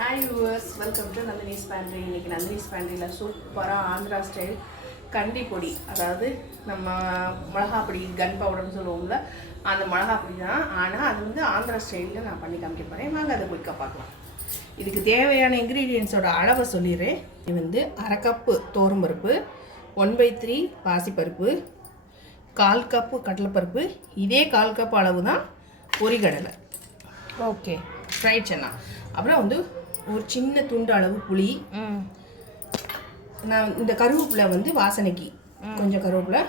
Hi viewers, welcome to Nandini's pantry. இன்றைக்கி நந்தினிஸ் பேண்ட்ரியில் சூப்பராக Andhra style கண்டி பொடி, அதாவது நம்ம மிளகா பொடி கன் பவுடர்னு சொல்லுவோம்ல, அந்த மிளகா பொடி தான். ஆனால் அது வந்து ஆந்திரா ஸ்டைலில் நான் பண்ணி காமிக்க போகிறேன். வாங்க அதை குயிக்காக பார்க்கலாம். இதுக்கு தேவையான இன்க்ரீடியன்ஸோட அளவை சொல்லிடுறேன். இது வந்து 1/2 கப்பு பருப்பு, 1/3 பாசிப்பருப்பு, 1/4 கப்பு கடலைப்பருப்பு, இதே 1/4 கப்பு அளவு தான் பொரிகடலை, ஓகே, ஃப்ரைட் சன்னா. அப்புறம் வந்து ஒரு சின்ன துண்டு அளவு புளி, நான் இந்த கருவேப்பிலை வந்து வாசனைக்கு கொஞ்சம் கருவேப்பிலை,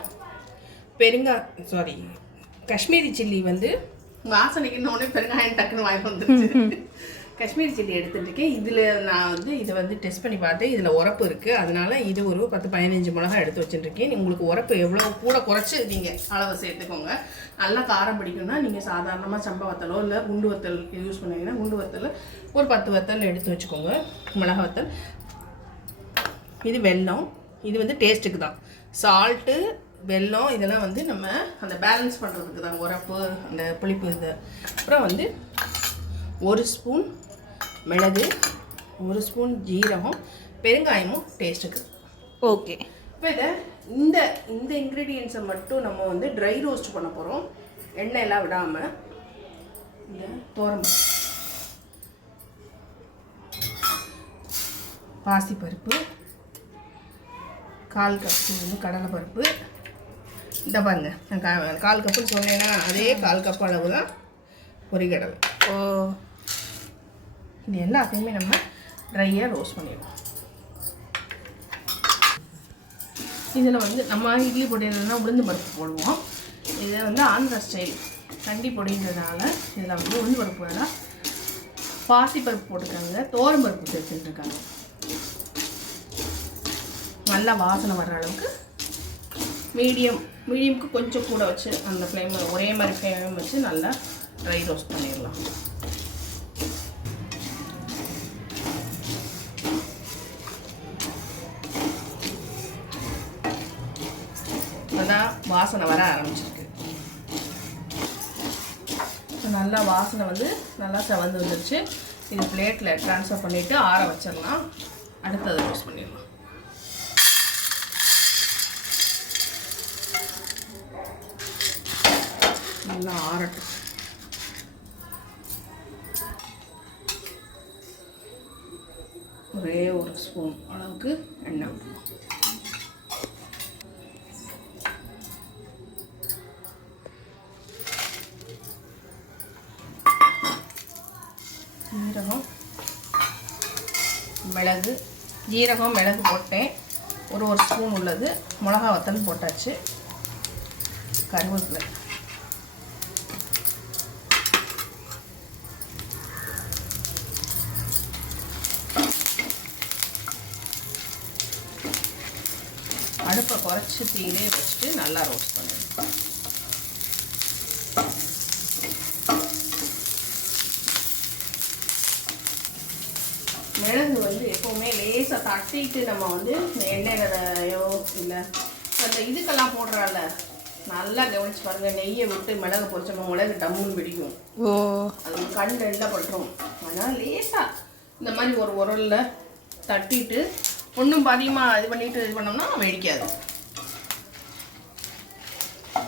காஷ்மீரி சில்லி வந்து வாசனைக்குன்னு ஒன்று பெருங்காயம் டக்குன்னு வாங்கி வந்துருச்சு. காஷ்மீரி சில்லி எடுத்துட்டுருக்கேன். இதில் நான் வந்து இதை வந்து டெஸ்ட் பண்ணி பார்த்தேன். இதில் உரப்பு இருக்குது, அதனால் இது ஒரு 10-15 மிளகா எடுத்து வச்சுட்டுருக்கேன். உங்களுக்கு உரப்பு எவ்வளோ கூட குறைச்சி நீங்கள் அளவை சேர்த்துக்கோங்க. நல்லா காரம் பிடிக்கும்னா நீங்கள் சாதாரணமாக சம்பா வத்தலோ இல்லை குண்டு வத்தல் யூஸ் பண்ணிங்கன்னா குண்டு வத்தல் ஒரு 10 வத்தல் எடுத்து வச்சுக்கோங்க, மிளகா வத்தல். இது வெல்லம், இது வந்து டேஸ்ட்டுக்கு தான். சால்ட்டு, வெல்லம் இதெல்லாம் வந்து நம்ம அந்த பேலன்ஸ் பண்ணுறதுக்கு தான், உரப்பு அந்த புளிப்பு இது. அப்புறம் வந்து 1 ஸ்பூன் மிளகு, 1 ஸ்பூன் ஜீரகம், பெருங்காயமும் டேஸ்ட்டுக்கு. ஓகே, இப்போ இதை இந்த இன்க்ரீடியன்ஸை மட்டும் நம்ம வந்து ட்ரை ரோஸ்ட் பண்ண போகிறோம், எண்ணெயெல்லாம் விடாமல். இந்த தோரம் பாசிப்பருப்பு, 1/4 கப்பு வந்து கடலைப்பருப்பு. இந்த பாருங்க, நான் 1/4 கப்புன்னு சொன்னேன்னா அதே 1/4 கப்பு அளவு தான் பொரிகடலை. இது எல்லாத்தையுமே நம்ம ட்ரையாக ரோஸ்ட் பண்ணிடுவோம். இதில் வந்து நம்ம இட்லி பொடினா உளுந்து பருப்பு போடுவோம். இதை வந்து ஆந்திரா ஸ்டைல் கண்டி பொடின்றதுனால இதில் வந்து உளுந்து பருப்பு வேணால் பாசிப்பருப்பு போட்டுருக்காங்க, பருப்பு சேர்த்துட்டுருக்காங்க. நல்லா வாசனை வர்ற அளவுக்கு மீடியமுக்கு கொஞ்சம் கூட வச்சு அந்த ஃப்ளேம் ஒரே மாதிரி ஃப்ளேம் வச்சு நல்லா ட்ரை ரோஸ்ட் பண்ணிடலாம். நல்லா வாசனை வர ஆரம்பிச்சிருக்கு. நல்லா வாசனை வந்து நல்லா செவந்து வந்துருச்சு. இது பிளேட்டில் ட்ரான்ஸ்ஃபர் பண்ணிவிட்டு ஆற வச்சிடலாம். அடுத்ததை ரோஸ்ட் பண்ணிடலாம். நல்லா ஆறட்டும். ஒரே 1 ஸ்பூன் அளவுக்கு எண்ணெய் விட்டுருவோம். ஜீரகம் மிளகு போட்டேன். ஒரு ஸ்பூன் உள்ளது மிளகா வத்தல் போட்டாச்சு. கருவேப்பிலை, அடுப்பை குறைச்சி தீயிலே வச்சுட்டு நல்லா ரோஸ்ட் பண்ணிடுவோம். மிளகு வந்து எப்போவுமே லேசாக தட்டிட்டு நம்ம வந்து எண்ணெயிலையோ இல்லை அந்த இதுக்கெல்லாம் போடுறால நல்லா கவனிச்சு பாருங்கள். நெய்யை விட்டு மிளகு பொரிச்சோம்னா மிளகு டம்முன்னு பிடிக்கும், அது கண் ரெண்டாக பட்டுரும். அதனால் லேசாக இந்த மாதிரி ஒரு உரலில் தட்டிட்டு ஒன்றும் பாதியமாக இது பண்ணிட்டு இது பண்ணோம்னா வெடிக்காது.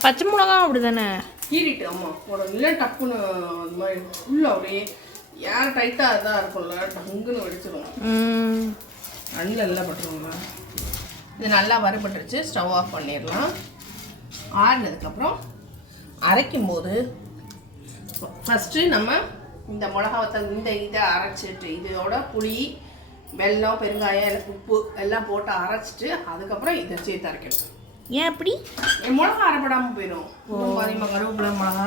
பச்சை மிளகா அப்படி தானே கீறிட்டு ஆமாம் போடணும், இல்லை டப்புன்னு அந்த மாதிரி ஃபுல்லாக அப்படியே ஏர் டைட்டாக இதாக இருக்கும்ல, டங்குன்னு வெடிச்சிடும், அண்ணில் எல்லாம் பட்டுருங்களா. இது நல்லா வறுபட்டுருச்சு. ஸ்டவ் ஆஃப் பண்ணிடலாம். ஆறினதுக்கப்புறம் அரைக்கும்போது ஃபஸ்ட்டு நம்ம இந்த மிளகாவத்தை இதை அரைச்சிட்டு இதோட புளி, வெல்லம், பெருங்காயம், உப்பு எல்லாம் போட்டு அரைச்சிட்டு அதுக்கப்புறம் இதை சேர்த்து அரைக்கணும். ஏன் அப்படி? மிளகா அரைப்படாமல் போயிடும். அதிகமாக கருவேப்பிலை மிளகா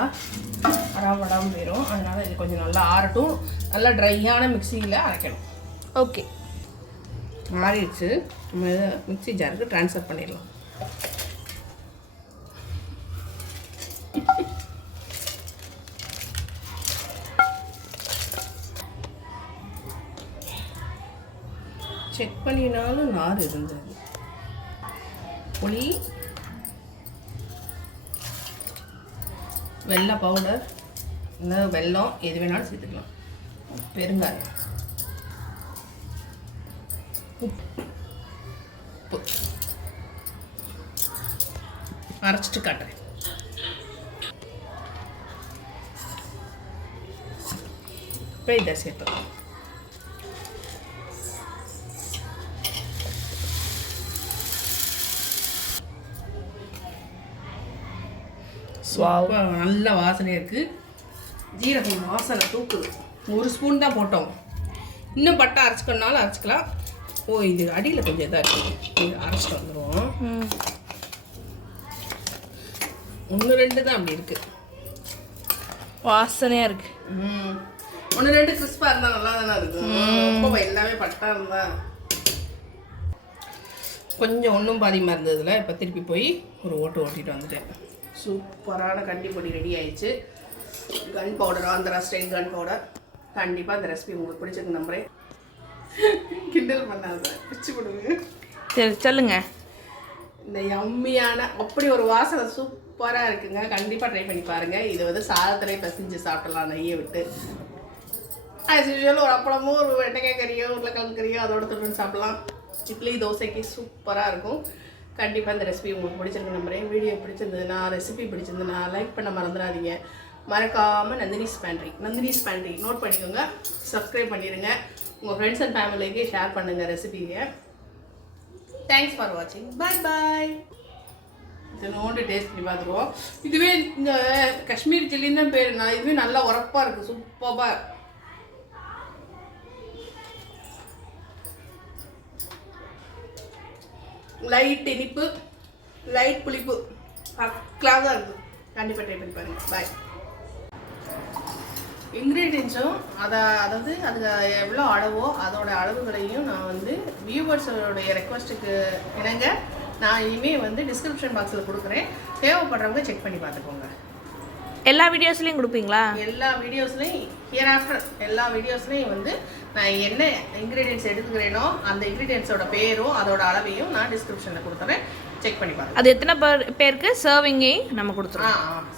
அரைப்படாமல் போயிடும். அதனால் இது கொஞ்சம் நல்லா ஆறட்டும். நல்லா ட்ரையான மிக்சியில் அரைக்கணும். ஓகே, ஆறிடுச்சு. நம்ம இதை மிக்சி ஜாருக்கு ட்ரான்ஸ்ஃபர் பண்ணிடலாம். செக் பண்ணினாலும் நார் இருந்தது. புளி, வெள்ளை பவுடர், இல்லை வெல்லம் எது வேணாலும் சேர்த்துக்கலாம். பெருங்காயம், உப்பு அரைச்சிட்டு காட்டுறேன். இப்போ இதை சேர்த்துக்கலாம். நல்ல வாசனையாக இருக்குது. ஜீரகம் வாசனை தூக்குது. 1 ஸ்பூன் தான் போட்டோம். இன்னும் பட்டை அரைச்சிக்கணுனாலும் அரைச்சிக்கலாம். ஓ இது அடியில் கொஞ்சம் இதாக இருக்குது. இது அரைச்சிட்டு வந்துடுவோம். 1-2 தான் அப்படி இருக்குது. வாசனையாக இருக்கு. 1-2 கிறிஸ்பாக இருந்தால் நல்லா தானே இருக்கும். ரொம்ப எல்லாமே பட்டா இருந்தால் கொஞ்சம் ஒன்றும் பாதியமாக இருந்ததில் இப்போ திருப்பி போய் ஒரு ஓட்டிட்டு வந்துட்டேன். சூப்பரான கண்டி பொடி ரெடி ஆயிடுச்சு. Gun powder, Andhra style gun powder. கண்டிப்பாக இந்த ரெசிபி உங்களுக்கு பிடிச்சிருக்கு நம்புறேன். கிண்டல் பண்ணாத, பிச்சு கொடுங்க. சரி சொல்லுங்க. இந்த யம்மியான அப்படி ஒரு வாசனை சூப்பராக இருக்குங்க. கண்டிப்பாக ட்ரை பண்ணி பாருங்கள். இது வந்து சாதத்திலே பசிஞ்சு சாப்பிடலாம் நெய்யை விட்டு. ஆஸ் யூஷுவல் ஒரு அப்பளமோ ஒரு வெண்டைக்காய் கறியோ உருளைக்கிழங்கு கறியோ அதோட தொட்டு சாப்பிடலாம். இட்லி தோசைக்கு சூப்பராக இருக்கும். கண்டிப்பாக இந்த ரெசிபி உங்களுக்கு பிடிச்சிருக்கு நம்புறேன். வீடியோ பிடிச்சிருந்ததுன்னா, ரெசிபி பிடிச்சிருந்ததுன்னா லைக் பண்ண மறந்துடாதீங்க. மறக்காமல் நந்தினிஸ் பேண்ட்ரி நோட் பண்ணிக்கோங்க. சப்ஸ்கிரைப் பண்ணிடுங்க. உங்கள் ஃப்ரெண்ட்ஸ் அண்ட் ஃபேமிலிக்கு ஷேர் பண்ணுங்கள் ரெசிபியை. தேங்க்ஸ் ஃபார் வாட்சிங். பாய். இது நோண்டு டேஸ்ட் பண்ணி பார்த்துருவோம். இதுவே இந்த காஷ்மீர் சில்லின்னு தான் பேர். இதுவே நல்லா உரப்பாக இருக்குது. சூப்பராக. லைட் இனிப்பு, லைட் புளிப்பு, கிளாஸாக இருக்குது. கண்டிப்பாக ட்ரை பண்ணி பாருங்கள். பாய். இன்க்ரீடியன்ஸும் அதாவது அது எவ்வளோ அளவோ அதோட அளவுகளையும் நான் வந்து வியூவர்ஸோடைய ரெக்வஸ்ட்டுக்கு இணங்க நான் இனிமேல் வந்து டிஸ்கிரிப்ஷன் பாக்ஸில் கொடுக்குறேன். தேவைப்படுறவங்க செக் பண்ணி பார்த்துக்கோங்க. எல்லா வீடியோஸ்லையும் கொடுப்பீங்களா? எல்லா வீடியோஸ்லையும் ஹியர் ஆஃப்டர் எல்லா வீடியோஸ்லையும் வந்து நான் என்ன இன்க்ரீடியன்ஸ் எடுத்துக்கிறேனோ அந்த இன்க்ரீடியன்ஸோட பேரும் அதோட அளவையும் நான் டிஸ்கிரிப்ஷனில் கொடுத்துறேன். செக் பண்ணி பாருங்கள். அது எத்தனை பேருக்கு சர்விங்கே நம்ம கொடுத்துருவோம்.